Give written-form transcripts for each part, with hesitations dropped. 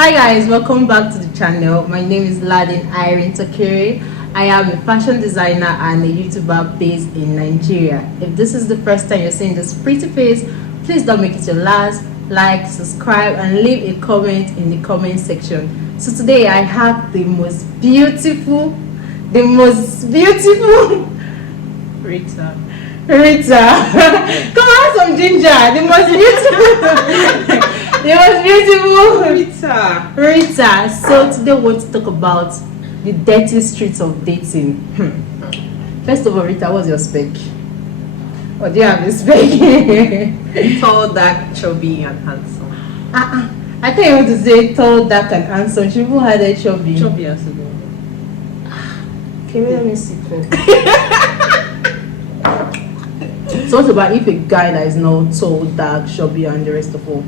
Hi guys, welcome back to the channel. My name is Ladin Irene Takiri. I am a fashion designer and a YouTuber based in Nigeria. If this is the first time you're seeing this pretty face, please don't make it your last. Like, subscribe, and leave a comment in the comment section. So today I have the most beautiful Rita. Come on, some ginger. The most beautiful Rita. So today we want to talk about the dirty streets of dating. First of all, Rita, what's your spec? Or do you have a spec? Tall, dark, chubby, and handsome. I thought you want to say tall, dark, and handsome. She even had a chubby. Chubby as well. Okay, let me see. So what about if a guy that is not tall, dark, chubby, and the rest of all?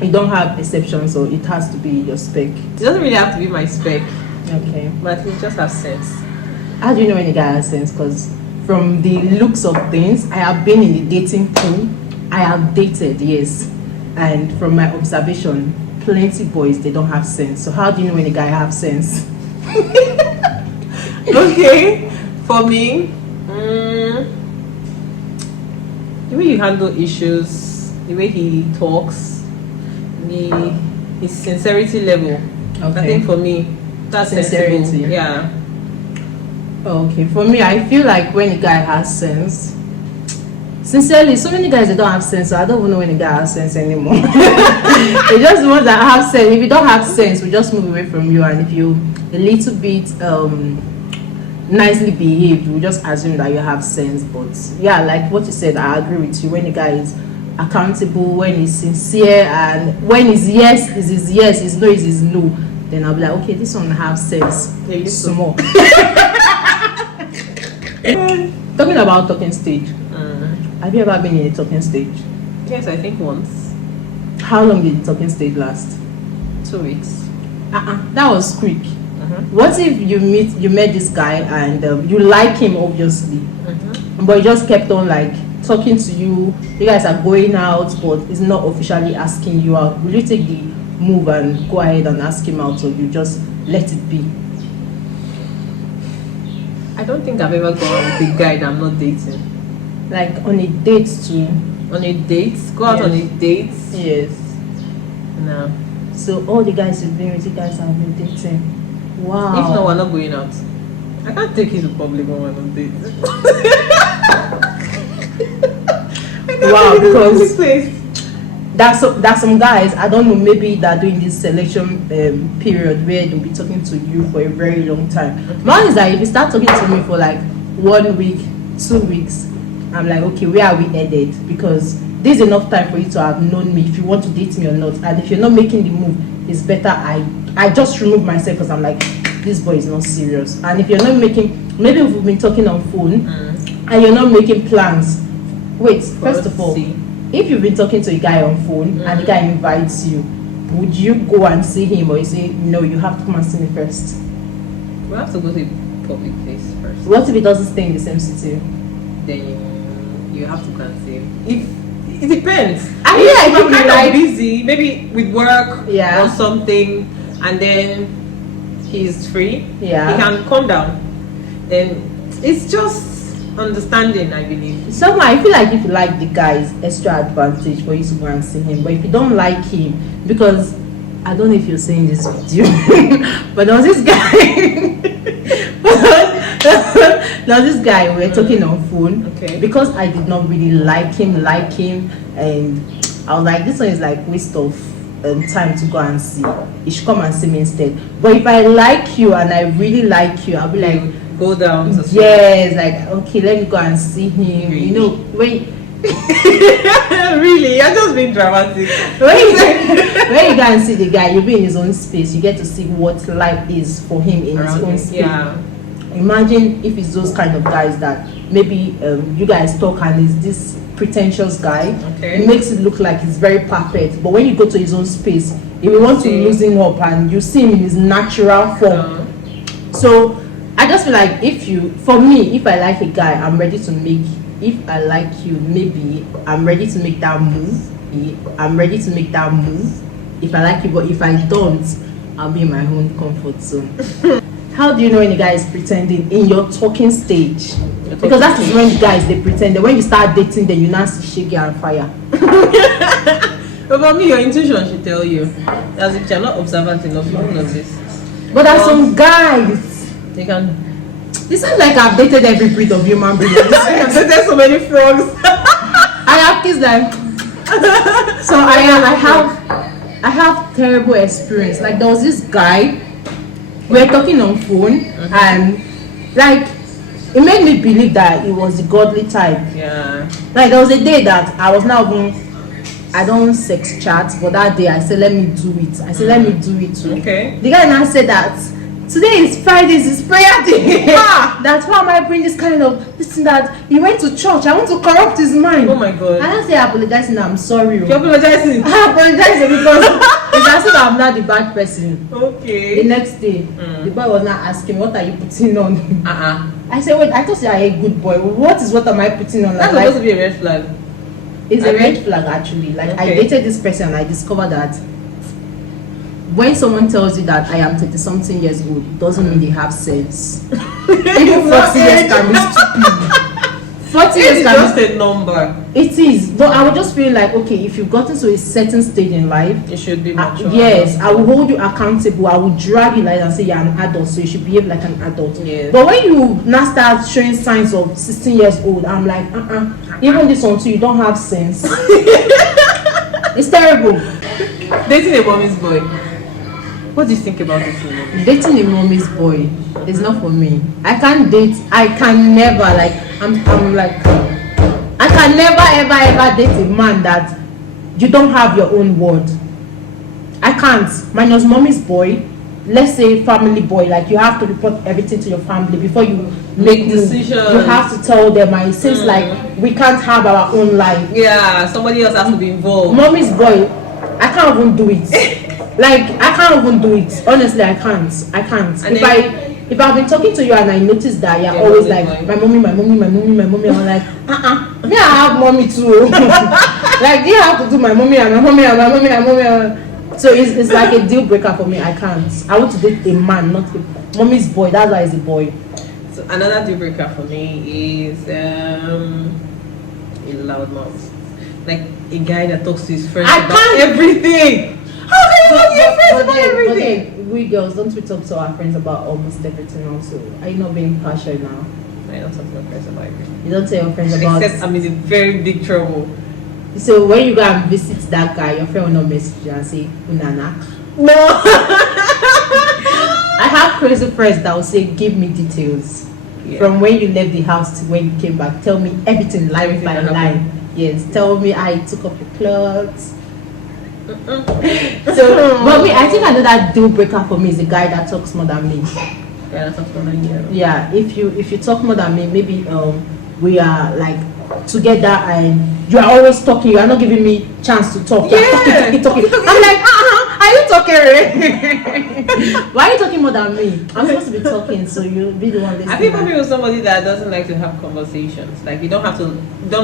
You don't have exceptions, so it has to be your spec. It doesn't really have to be my spec, Okay. but it just has sense. How do you know when a guy has sense? Because from the looks of things, I have been in the dating pool. I have dated, yes. And from my observation, plenty boys, they don't have sense. So how do you know when a guy has sense? Okay, for me, the way you handle issues, the way he talks, his sincerity level. Okay. I think for me, that's Sincerity. sensible. Yeah. Okay, for me, I feel like when a guy has sense, sincerely, so many guys they don't have sense, so I don't even know when a guy has sense anymore. They just the ones that have sense. If you don't have sense, we just move away from you, and if you a little bit nicely behaved, we just assume that you have sense. But yeah, like what you said, I agree with you. When the guy is accountable, when he's sincere, and when his yes is his yes, his no is his no, then I'll be like, okay, this one have sense. Small. Talking about talking stage, have you ever been in a talking stage? Yes, I think once. How long did the talking stage last? 2 weeks. That was quick. What if you met this guy and you like him obviously, but he just kept on like talking to you, you guys are going out, but he's not officially asking you out? Will you take the move and go ahead and ask him out, or you just let it be? I don't think I've ever gone with a guy that I'm not dating. Like on a date too? On a date? Go out on a date? Yes. No. So all the guys you've been with, you guys have been dating? Wow. If not, we're not going out. I can't take you to public when we're on dates. Wow, because that's some guys, I don't know, maybe they're doing this selection period where they'll be talking to you for a very long time. Mine is that if you start talking to me for like 1 week, 2 weeks, I'm like, okay, where are we headed? Because this is enough time for you to have known me if you want to date me or not. And if you're not making the move, it's better I just remove myself, because I'm like, this boy is not serious. And if you're not making, maybe if we've been talking on phone and you're not making plans. Wait, first of all, if you've been talking to a guy on phone and the guy invites you, would you go and see him, or you say, no, you have to come and see me first? We have to go to a public place first. What if he doesn't stay in the same city? Then you have to go and see him. If it depends. I mean, If I you're kind like of busy, maybe with work Yeah. or something, and then he's free, Yeah. he can come down. Then it's just understanding, I believe. Somehow I feel like if you like the guy, it's extra advantage for you to go and see him. But if you don't like him, because I don't know if you're saying this video, but there was this guy we were talking on phone. Okay. Because I did not really like him, and I was like, this one is like waste of time to go and see. You should come and see me instead. But if I like you and I really like you, I'll be like, Go down to yes, like, okay, let me go and see him. Really? You know, when Really? You're just being dramatic. when you go and see the guy, you'll be in his own space. You get to see what life is for him in his own space. Yeah. Imagine if it's those kind of guys that maybe you guys talk and he's this pretentious guy. Okay. He makes it look like he's very perfect, but when you go to his own space, if you want to loosen up and you see him in his natural form. So I just feel like for me, if I like a guy, I'm ready to make if I like you, maybe I'm ready to make that move. if I like you, but if I don't, I'll be in my own comfort zone. How do you know when a guy is pretending in your talking stage? Because that is when guys they pretend. When you start dating, then you now see shaky and fire. About me, your intuition should tell you. As if you're not observant enough, you won't notice. But there are some guys. They can. It seems like I've dated every breed of human being. I've dated so many frogs. I have kids like. So I have terrible experience. Like there was this guy. We were talking on phone, and like it made me believe that he was the godly type. Yeah. Like there was a day that I was now even, I don't sex chat, but that day I said let me do it. I said let me do it too. Okay. The guy now said that today is Fridays, it's prayer day. That's why am I bring this kind of this thing that he went to church. I want to corrupt his mind. Oh my God. I don't say apologizing. I'm sorry. You're apologizing. I apologize because it's as if I'm not the bad person. Okay. The next day, the boy was not asking what are you putting on. I said wait, I thought you are a good boy. What am I putting on? That's supposed to be a red flag. It's a red flag actually. Like I dated this person and I discovered that when someone tells you that I am 30 something years old, it doesn't mean they have sense. Even 40 years can be stupid. 40 years It's can just be a number. It is, but I would just feel like okay, if you've gotten to a certain stage in life, It should be mature. yes, I will hold you accountable. I will drag you like and say you're an adult, so you should behave like an adult. Yes. But when you now start showing signs of 16 years old, I'm like, even this one too, you don't have sense. It's terrible. Dating a mommy's boy. What do you think about this? Dating a mommy's boy is not for me. I can't date. I can never like. I'm like. I can never ever date a man that you don't have your own word. I can't. Minus mommy's boy. Let's say family boy. Like you have to report everything to your family before you make decisions. You have to tell them. And it seems like we can't have our own life. Yeah, somebody else has to be involved. Mommy's boy, I can't even do it. Like I can't even do it. Honestly, I can't. And If I've been talking to you and I notice that you're always like my mommy, I'm like, me I have mommy too. Like you have to do my mommy and my mommy. So it's like a deal breaker for me. I can't. I want to date a man, not a mommy's boy. That's why it's a boy. So another deal breaker for me is a loudmouth. Like a guy that talks to his friends about everything. How can you talk to your friends about everything? We girls don't we talk to our friends about almost everything also. Are you not being partial now? I don't talk to my friends about everything. You don't tell your friends about Except I'm in very big trouble. So when you go and visit that guy, your friend will not message you and say, Unana. No. I have crazy friends that will say, give me details. Yeah. From when you left the house to when you came back. Tell me everything line by line. Yes, tell me I took off your clothes. So, but me, I think another deal breaker for me is a guy that talks more than me. Yeah, that's what I hear. Yeah, if you talk more than me, maybe we are like together and you are always talking. You are not giving me chance to talk. You are talking. I'm like, are you talking? Why are you talking more than me? I'm supposed to be talking, so you be the one listening. I think maybe with somebody that doesn't like to have conversations. Like you don't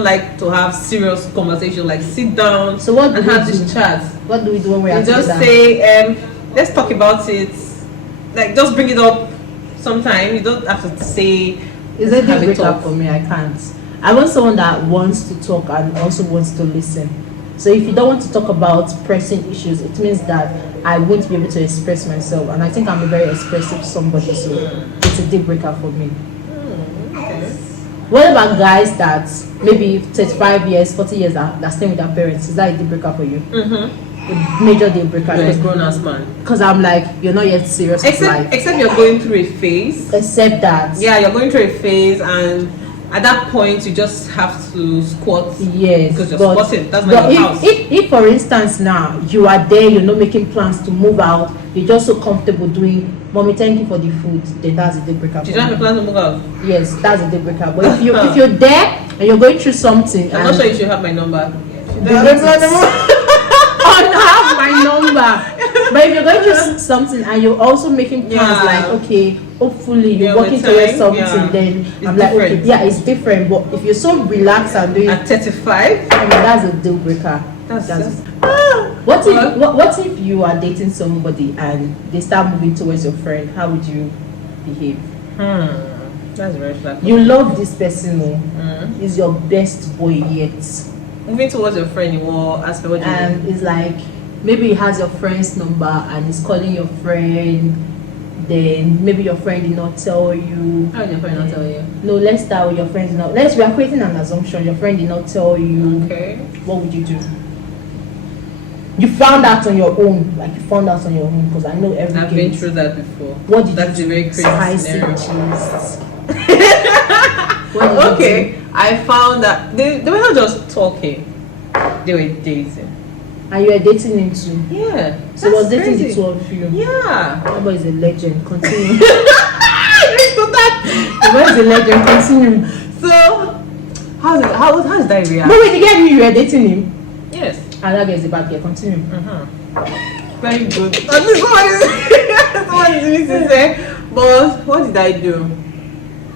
like to have serious conversations. Like sit down. So what do and we have do? this chat? What do we do when we are You just together? say, let's talk about it. Like just bring it up sometime. You don't have to say. Is it have deal a breaker talk. for me? I can't. I want someone that wants to talk and also wants to listen. So if you don't want to talk about pressing issues, it means that I won't be able to express myself. And I think I'm a very expressive somebody, so it's a deal breaker for me. Okay. What about guys that maybe 35 years, 40 years that staying with their parents? Is that a deal breaker for you? A major deal breaker. You're a grown ass man. Because I'm like, you're not yet serious with life. Except you're going through a phase. Except that. Yeah, you're going through a phase, and at that point you just have to squat. Yes, Because you're but squatting. That's not your house. If for instance now you are there, you're not making plans to move out, you're just so comfortable doing, mommy, thank you for the food, then that's a deal breaker. You don't have a plan to move out. Yes, that's a deal breaker. But if you're there and you're going through something, I'm not sure you should have my number. have my number. But if you're going through something and you're also making plans like, okay, hopefully you're working towards something, then I'm like, okay, yeah, it's different. But if you're so relaxed and doing At 35, I mean, that's a deal breaker. That's What if you are dating somebody and they start moving towards your friend? How would you behave? That's very flat. You love this person, is your best boy yet, Moving towards your friend, you will ask for what you and it's like maybe he has your friend's number and he's calling your friend. Then maybe your friend did not tell you. How did your friend not tell you? No, let's start with your friend did not. We are creating an assumption. Your friend did not tell you. Okay. What would you do? You found out on your own, because I know every I've been through that before. What did That's you a do? very crazy Spicy scenario. cheese. What did you Okay, I found that they were not just talking; they were dating. do? And you were dating him too. Yeah. So was dating crazy. the two of you. Yeah. That boy is a legend. Continue. So that. The boy is a legend. Continue. So, how's that react? But wait, the guy knew you were dating him. Yes. And that guy is a bad girl. Continue. Very good. Someone is me to say. But what did I do?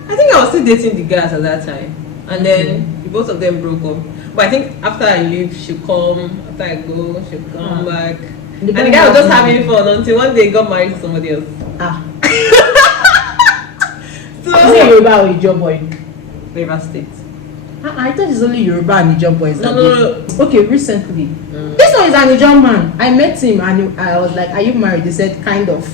I think I was still dating the guys at that time, and then both of them broke up. But I think after I leave, she'll come. After I go, she'll come back. And the guy was just having fun until one day he got married to somebody else. Is it Yoruba or Ijaw boy? River State. I thought it's only Yoruba and Ijaw boys. No. Okay, recently. This one is an Ijaw man. I met him and I was like, "Are you married?" He said, "Kind of."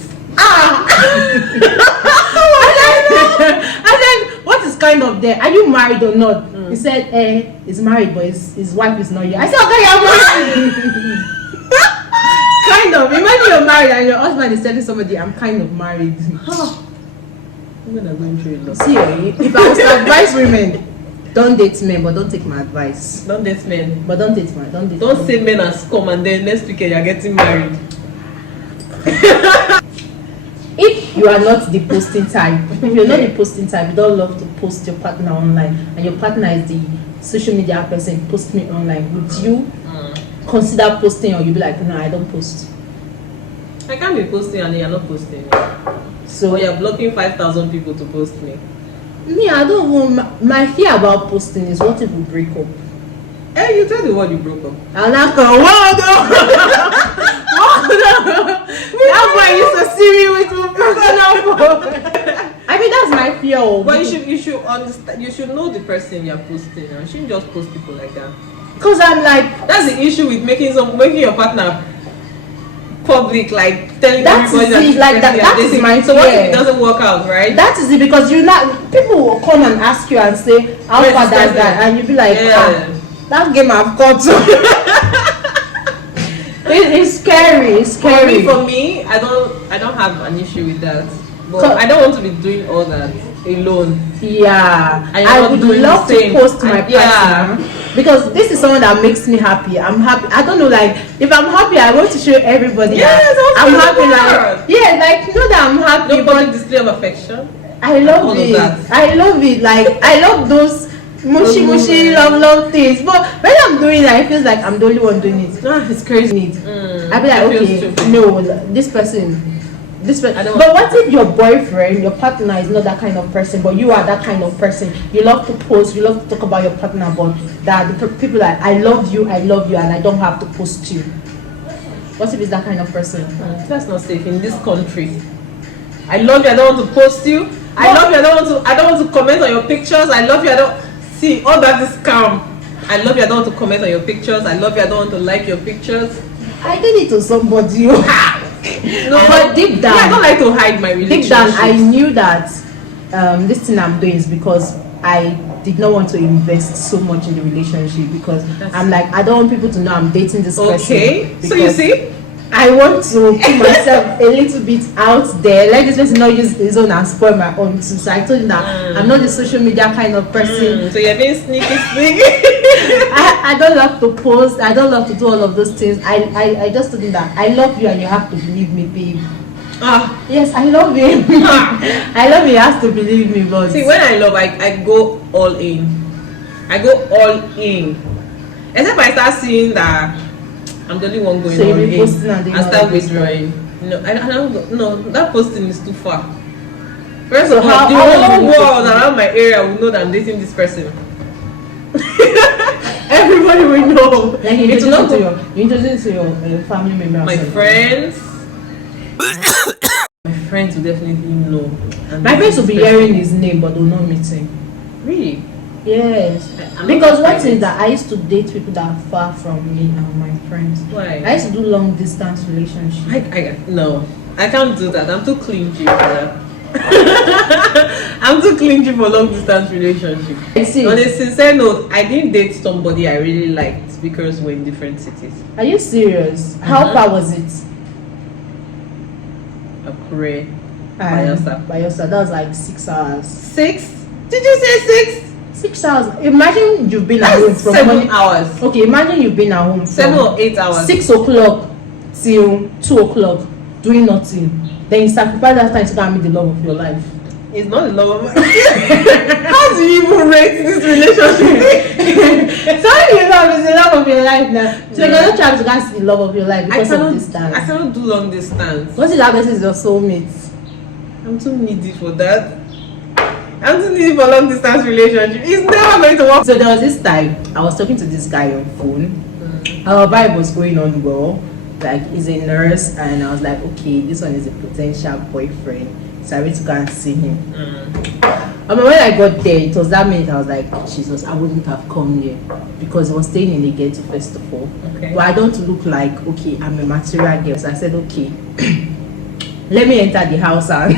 I said, "What is kind of there? Are you married or not?" He said, he's married, but his wife is not here. I said, "Okay, you're married." Kind of. Imagine you're married and your husband is telling somebody, "I'm kind of married." Women are going through a lot. See, if I was to advise women, don't date men, but don't take my advice. Don't date men. But don't date men. Don't say men are scum and then next weekend you're getting married. If you are not the posting type, if you're not the posting type, you don't love to post your partner online, and your partner is the social media person, post me online, would you consider posting, or you be like, "No, I don't post"? I can't be posting and you're not posting. So So you're blocking 5,000 people to post me. me, I don't want my fear about posting is what if we break up. Hey, you tell the world you broke up. And I go, "What no?" That boy used to see me with my personal phone. I mean, that's my fear. But you should understand. You should know the person you're posting. You shouldn't just post people like that. Because I'm like, That's the issue with making your partner public, like telling That everybody is it, like that that is my So what if fear. it doesn't work out, right? that is it, because you not people will come and ask you and say, "How Where's far this does person?" that?" And you be like, Yeah. "That game I've got to." It's scary. It's scary. For me, I don't have an issue with that. But So- I don't want to be doing all that alone. Yeah, And you're I not would doing love the to same. post my And- yeah. partner because this is someone that makes me happy. I'm happy. I don't know, like if I'm happy, I want to show everybody Yes, that also I'm the happy. world. Like like know that I'm happy. No but public display of affection. I love all of it. that. I love it. Like I love those mushy love things. But when I'm doing it, I feel like I'm the only one doing it. It's crazy. I be like, It feels okay, stupid. no, this person. I don't But what if your boyfriend, your partner is not that kind of person, but you are that kind of person? You love to post, you love to talk about your partner, but that the people like, I love you, and I don't have to post you. What if it's that kind of person? That's not safe in this country. I love you. I don't want to post you. I love you. I don't want to comment on your pictures. I love you. I don't see all that is scam. I love you. I don't want to comment on your pictures. I love you. I don't want to like your pictures. I did it to somebody. No, But deep down, yeah, I don't like to hide my relationship. deep down, I knew that this thing I'm doing is because I did not want to invest so much in the relationship, because I'm like, I don't want people to know I'm dating this person. Okay, so you because see, I want to put myself a little bit out there. Let this person not use his own and spoil my own too. So I told him that I'm not the social media kind of person. so you're being sneaky. I don't love to post. I don't love to do all of those things. I just told him that I love you and you have to believe me, babe. Yes, I love him. I love him. He has to believe me, but See, when I love, I go all in. I go all in. Except I start seeing that I'm the only one going So all you'll be in. posting and doing I all start of this withdrawing. No, I don't go. No, that posting is too far. First So of all, how the long whole will you world post? around my area will know that I'm dating this person. Everywhere everybody will know. Like you It's introduce not it to your family member. my friends. My friends will definitely know. And My friends will be this hearing his name, but they will not meet him. Really? Yes, I'm because not what private. is that I used to date people that are far from me and my friends. Why? I used to do long distance relationship. No, I can't do that. I'm too clingy for that. I'm too clingy for long distance relationship. I see. On a sincere note, I didn't date somebody I really liked because we're in different cities. Are you serious? How far was it? Akure, Bayelsa. Bayelsa. That was like 6 hours. 6? Did you say 6? 6 hours. Imagine you've been at home That's from 7 morning. hours. Okay, imagine you've been at home from 7 or 8 hours. 6 o'clock till 2 o'clock doing nothing. Then you sacrifice that time to go and meet the love of your life. It's not the love of my How do you even rate this relationship? Sorry, you love is the love of your life now. So you're gonna try to go and see the love of your life because of I distance. cannot do long distance. What if that person is your soulmate? I'm too needy for that. I'm too needy for long distance relationship. It's never going to work. So there was this time I was talking to this guy on phone. Our vibe was going on well. Like he's a nurse, and I was like, okay, this one is a potential boyfriend. So I went to go and see him. I mean, when I got there, it was that minute I was like, Jesus, I wouldn't have come here because he was staying in the ghetto first of all. Okay. But I don't look like, okay, I'm a material girl. So I said, okay, let me enter the house and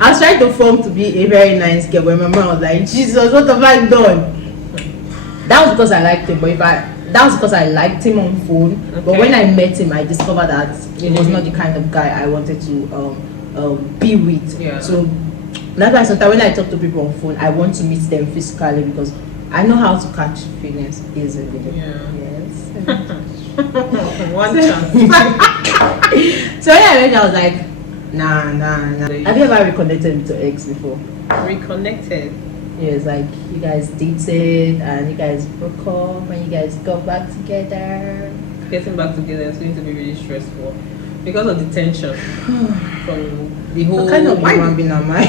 I was trying to form to be a very nice girl, but my mom was like, Jesus, what have I done? That was because I liked him, but that was because I liked him on phone. But Okay. when I met him, I discovered that he was not the kind of guy I wanted to be with. Yeah. So that's why sometimes when I talk to people on phone, I want to meet them physically because I know how to catch feelings easily. Yeah. Yes. One chance. So when I met him, I was like, nah. Have you ever reconnected with your ex before? Reconnected. Yes, like you guys dated and you guys broke up and you guys got back together. Getting back together is going to be really stressful because of the tension from the whole. What kind of why, human being am I?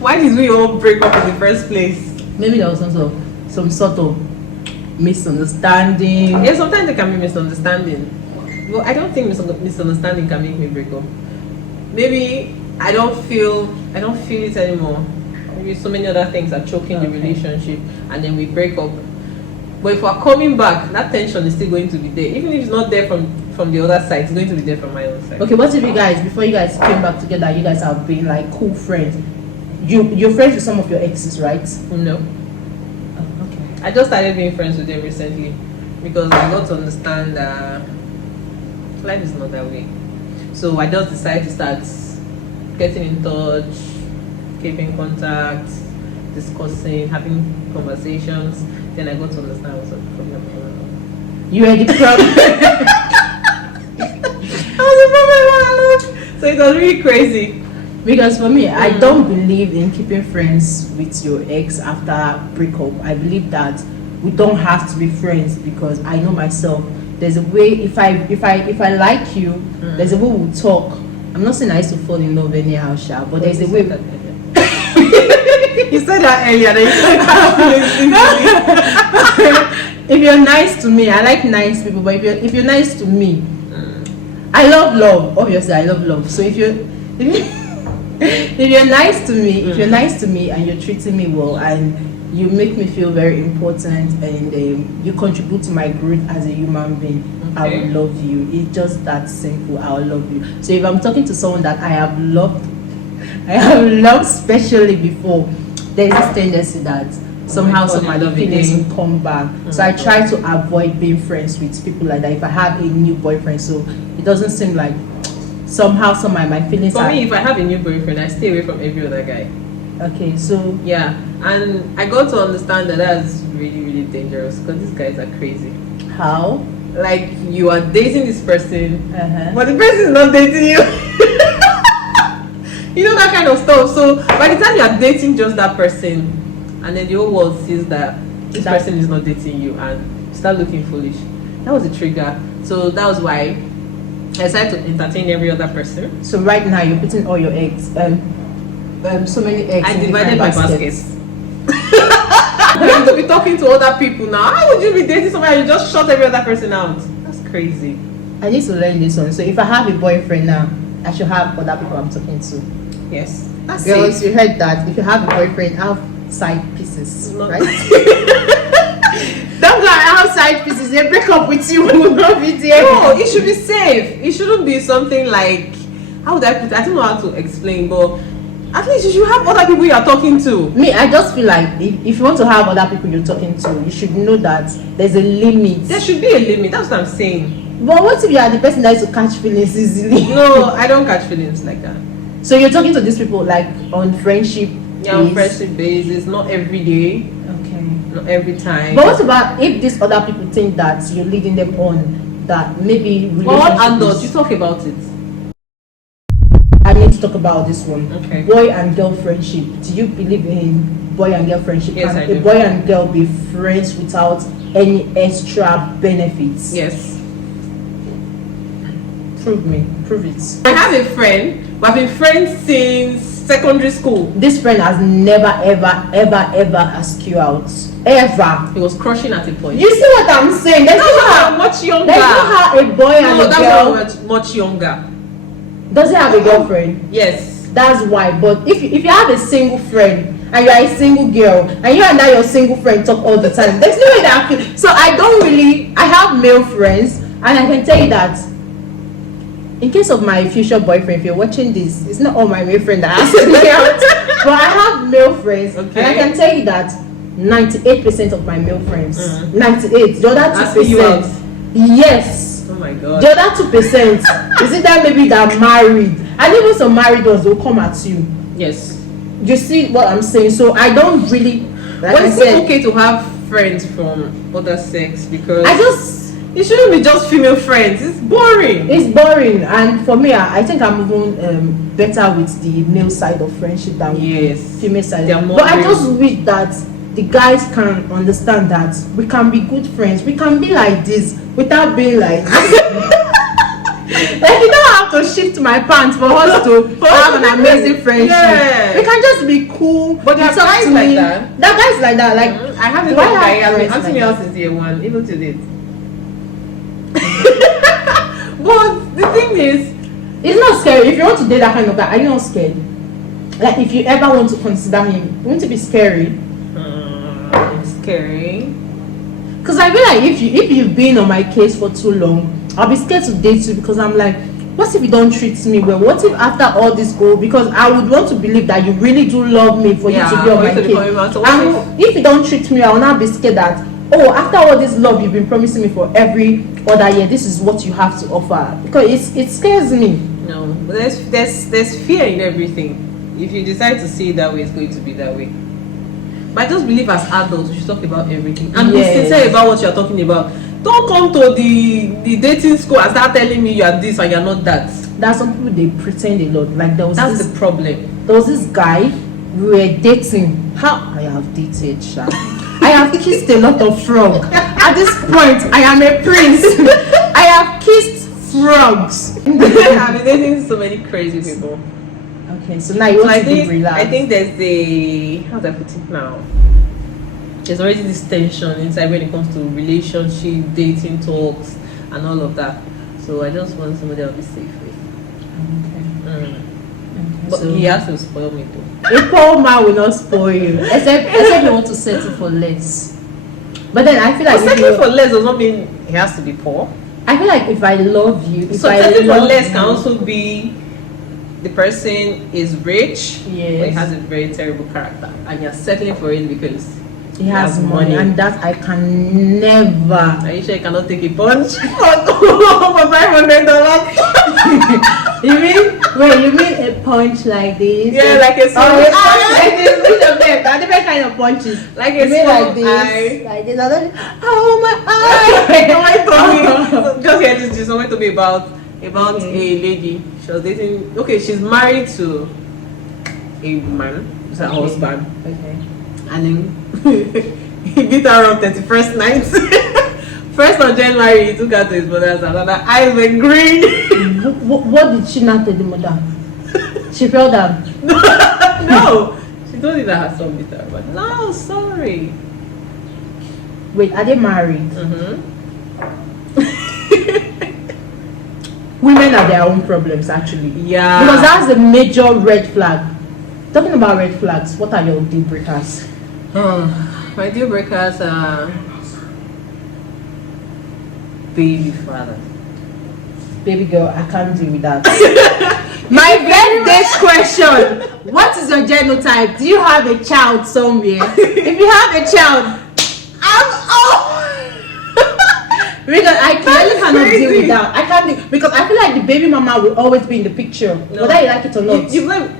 why did we all break up in the first place? Maybe there was some sort of misunderstanding. Yeah, sometimes there can be misunderstanding. Well, I don't think misunderstanding can make me break up. Maybe I don't feel it anymore. Maybe so many other things are choking the relationship, and then we break up. But if we're coming back, that tension is still going to be there. Even if it's not there from the other side, it's going to be there from my own side. Okay, what if you guys, before you guys came back together, you guys have been like cool friends? You're friends with some of your exes, right? No. Oh, okay. I just started being friends with them recently because I got to understand that life is not that way. So I just decided to start getting in touch, keeping contact, discussing, having conversations. Then I got to understand what's the problem. You were the problem. So it was really crazy. Because for me, I don't believe in keeping friends with your ex after breakup. I believe that we don't have to be friends because I know myself. There's a way if I like you, there's a way we'll talk. I'm not saying I used to fall in love anyhow, Sha, but there's a way. You said that earlier. If you're nice to me, I like nice people, but if you're nice to me, I love love. Obviously, I love love. So if you're nice to me, and you're treating me well, and you make me feel very important, and you contribute to my growth as a human being, I will love you. It's just that simple. I will love you. So if I'm talking to someone that I have loved specially before, there's this tendency that somehow some of the feelings will come back. So I try to avoid being friends with people like that if I have a new boyfriend, so it doesn't seem like somehow some of my feelings For me, if I have a new boyfriend, I stay away from every other guy. Okay, so Yeah, and I got to understand that that's really, really dangerous because these guys are crazy. how? Like, you are dating this person, But but the person is not dating you. You know, that kind of stuff. So by the time you are dating just that person, and then the whole world sees that this person is not dating you, and you start looking foolish, that was a trigger. So that was why I decided to entertain every other person. So right now you're putting all your eggs, so many eggs I in divided different my baskets. baskets. have to be talking to other people now. How would you be dating somebody and you just shut every other person out? That's crazy. I need to learn this one. So if I have a boyfriend now, I should have other people I'm talking to. Yes. That's Girls, it. you heard that. If you have a boyfriend, have side pieces, Not- right? Don't go around side pieces. They break up with you. We will not be there. No, it should be safe. It shouldn't be something like, how would I put it? I don't know how to explain, but at least you should have other people you are talking to. Me, I just feel like if you want to have other people you're talking to, you should know that there's a limit. There should be a limit. That's what I'm saying. But what if you are the person that is to catch feelings easily? No, I don't catch feelings like that. So you're talking to these people like on friendship. Yeah, on base? friendship basis, not every day, Okay. not every time. But what about if these other people think that you're leading them on, that maybe all relationship adults, is- you talk about it. I need to talk about this one. Okay. Boy and girl friendship. Do you believe in boy and girl friendship? Yes, Can I a do. boy and girl be friends without any extra benefits? Yes. Prove me. Prove it. I have a friend. We've been friends since secondary school. This friend has never ever asked you out. Ever. He was crushing at a point. You see what I'm saying? There's That's no why how I'm much younger. there's no how a boy and No, a that's girl why I'm much younger. doesn't have a girlfriend. Yes. That's why. But if you have a single friend and you are a single girl and you and that your single friend talk all the time, there's no way that I feel. So I don't really. I have male friends, and I can tell you that in case of my future boyfriend, if you're watching this, it's not all my male friends that ask me out, but I have male friends, and I Okay. can tell you that 98% of my male friends, Mm. 98, the other Asking you 2%, yes. Oh my god. The other 2% is it that maybe they're married, and even some married ones will come at you. Yes. You see what I'm saying? So I don't really, like But I it's said, okay to have friends from other sex because I just, it shouldn't be just female friends. It's boring. it's boring, and for me, I think I'm even better with the male side of friendship than Yes. the female side. They are more But I real. just wish that the guys can understand that we can be good friends. We can be like this without being like this. Like you don't have to shift my pants for us to have an amazing friendship. Yeah. We can just be cool. But there You are talk guys to like me. that. There are guys like that. Like I have this do I one have guy. I mean, friends Anthony like else is year one, even to date. But the thing is, it's not scary. If you want to date that kind of guy, are you not scared? Like if you ever want to consider him, won't it be scary? scary. Because I feel like if you've been on my case for too long, I'll be scared to date you because I'm like, what if you don't treat me well? What if after all this go? Because I would want to believe that you really do love me for Yeah, you to be on for my you to be case. committed. So what And if you don't treat me, I will not be scared that after all this love you've been promising me for every other year, this is what you have to offer. Because it scares me. No, but there's fear in everything. If you decide to see it that way, it's going to be that way. But I just believe as adults, we should talk about everything and be Yes. sincere about what you're talking about. Don't come to the dating school and start telling me you are this and you're not that. There are some people they pretend a lot. Like That's the problem. there was this guy we were dating. How I have dated, Sha. I have kissed a lot of frog. At this point, I am a prince. I have kissed frogs. I've been dating so many crazy people. Okay, so now you So want I to be think relaxed. I think there's a how do I put it now? There's already this tension inside when it comes to relationship, dating talks, and all of that. So I just want somebody I'll be safe with. Okay. But So he has to spoil me too. a poor man will not spoil you, except you want to settle for less. But then I feel like But if settling you- for less does not mean he has to be poor. I feel like if I love you, if So I settling for love less you- can also be the person is rich, but he Yes. has a very terrible character, and you're settling for it because he has has money, money. and that I can never. are you sure you cannot take a punch for $500? You mean wait? You mean a punch like this? Yeah, like a small a punch eye. like this. Which of them? Are different kind of punches. Like You a mean small like this? eye. Like this? Oh my eye! Someone told me, just hear this, gist, someone told me about Okay. a lady. She was dating. Okay, she's married to a man, it's her husband, Okay. and then he beat her on 31st night. First of January, he took her to his mother's house, and her eyes were green. What did she not tell the mother? She fell down. No, she told him that her son beat her, but no, sorry. Wait, are they married? Mm-hmm. Women have their own problems actually. Yeah. Because that's a major red flag. Talking about red flags, what are your deal breakers? My deal breakers are baby father. Baby girl, I can't deal with that. My very next question. What is your genotype? Do you have a child somewhere? If you have a child, because I clearly cannot deal with that. I can't deal, because I feel like the baby mama will always be in the picture, whether you like it or not.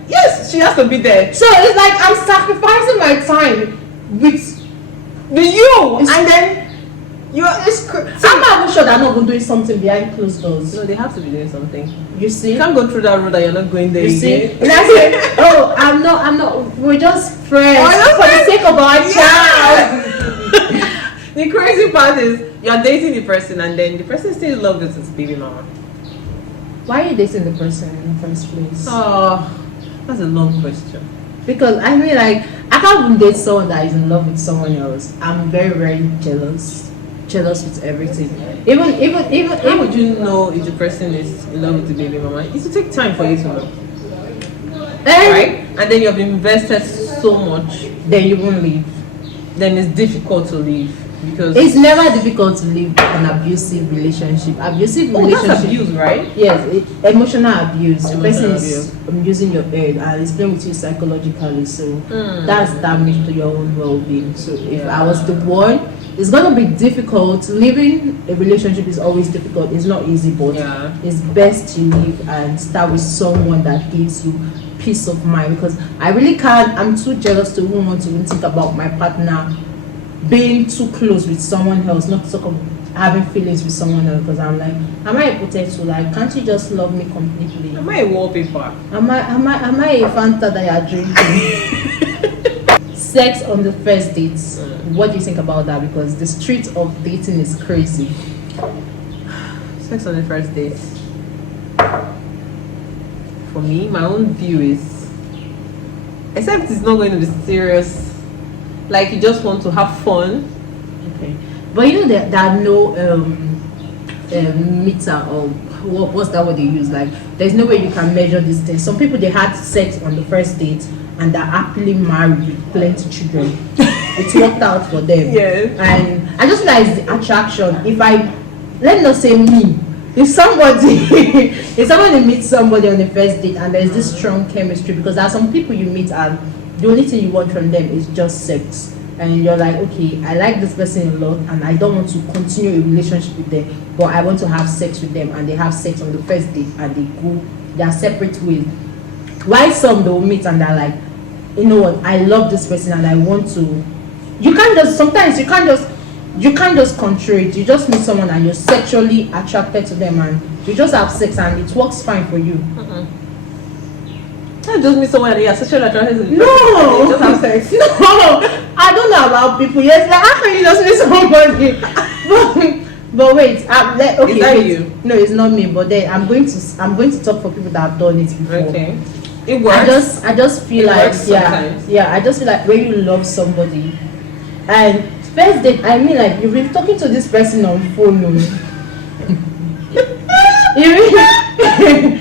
Yes, she has to be there. So it's like I'm sacrificing my time with You It's- and then you're. I'm not even sure they're not even doing something behind closed doors. No, they have to be doing something. You see? You can't go through that road and you're not going there You see? again. And I say, oh, I'm not, we're just friends for the sake of our child. The crazy part is you're dating the person and then the person still in love with his baby mama. Why are you dating the person in the first place? Oh, that's a long question. Because I mean, like, I can't even date someone that is in love with someone else. I'm very, very jealous with everything. Even. How would you know if the person is in love with the baby mama? It will take time for you to know, right? And then you have invested so much, Then you won't leave. then it's difficult to leave because It's never difficult to leave an abusive relationship. Abusive that's relationship. abuse, right? Yes, emotional abuse. The person Emotional is using your head and it's playing with you psychologically. So that's damage to your own well-being. So if I was the one, it's gonna be difficult. Leaving a relationship is always difficult. It's not easy, but Yeah. it's best to leave and start with someone that gives you peace of mind. Because I really can't. I'm too jealous to even want to even think about my partner being too close with someone else, not talk of having feelings with someone else. Because I'm like, am I a potato? Like, can't you just love me completely? Am I a wallpaper? Am I a Fanta that you're drinking? Sex on the first dates. What do you think about that? Because the street of dating is crazy. Sex on the first date. For me, my own view is, except it's not going to be serious, like you just want to have fun. Okay, but you know that there are no meter or what's that what they use? Like, there's no way you can measure these things. Some people, they had sex on the first date and they're happily married with plenty children. It worked out for them. Yes. And I just like the attraction. If let not say me, if somebody meets somebody on the first date and there's this strong chemistry, because there are some people you meet and the only thing you want from them is just sex, and you're like, okay, I like this person a lot and I don't want to continue a relationship with them, but I want to have sex with them, and they have sex on the first date and they go their separate ways. Why some they'll meet and they're like, you know what, I love this person and I want to. Sometimes you can't just control it. You just meet someone and you're sexually attracted to them and you just have sex and it works fine for you. Can't just meet someone and you're sexually attracted to the No, person, just have sex. No, I don't know about people. Yes, like, how can you just meet somebody? But wait, okay. Is that wait. you? No, it's not me. But then I'm going to talk for people that have done it before. Okay. It works. I just feel It like works sometimes. I just feel like when you love somebody and first date, I mean, like, you've been talking to this person on phone. You've been talking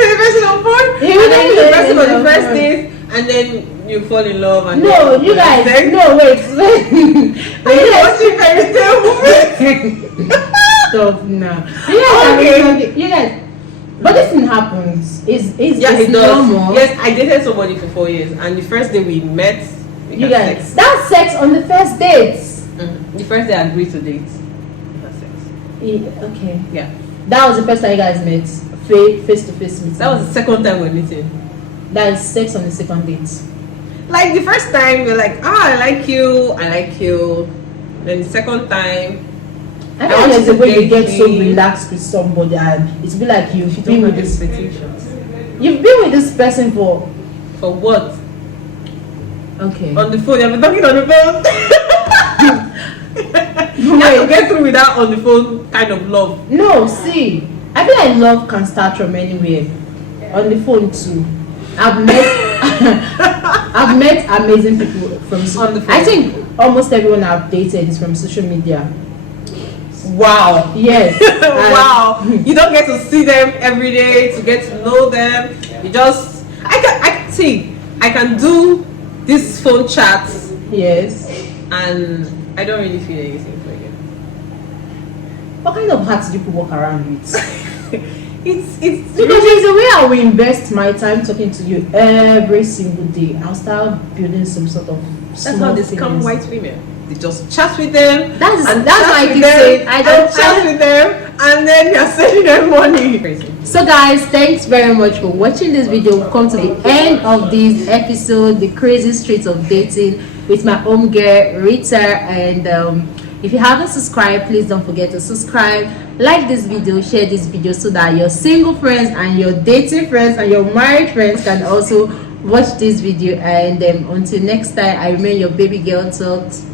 to the person on phone, and then you meet the person on the first date, and then you fall in love. And no, then you guys. sex. No, wait. Are you watching fairy tale movies? Stop now. Okay. You guys. But this thing happens. It's It does. normal. Yes, I dated somebody for 4 years, and the first day we met, we You had guys. sex. That's sex on the first dates. The first day I agreed to date, we had sex. Okay. Yeah, That was the first time you guys met. Face to face meeting. that was the second time we were meeting. That is sex on the second date. Like the first time, we're like, I like you. Then the second time, I I think want there's you a to way you date get so me. relaxed with somebody and it's be like you you've been don't with have this. expectations. You've been with this person for. For what? Okay. On the phone, you've been talking on the phone. You have to get through with that on the phone kind of love. No, see, I feel like love can start from anywhere. On the phone too. I've met amazing people from On the phone. I think almost everyone I've dated is from social media. Wow. Yes. Wow. You don't get to see them every day to get to know them. You just I can see I can do this phone chat Yes. and I don't really feel anything for you. What kind of heart do you walk around with? It's Because there's a way I will invest my time talking to you every single day. I'll start building some sort of that's small how they become things. white women. They just chat with them. That's and why chat I with keep them, saying I don't and chat with them, and then you're sending them money. Crazy. So guys, thanks very much for watching this video. We've come to the end of this episode, the crazy streets of dating with my own girl Rita. And if you haven't subscribed, please don't forget to subscribe, like this video, share this video so that your single friends and your dating friends and your married friends can also watch this video. And until next time, I remain your baby girl Talks.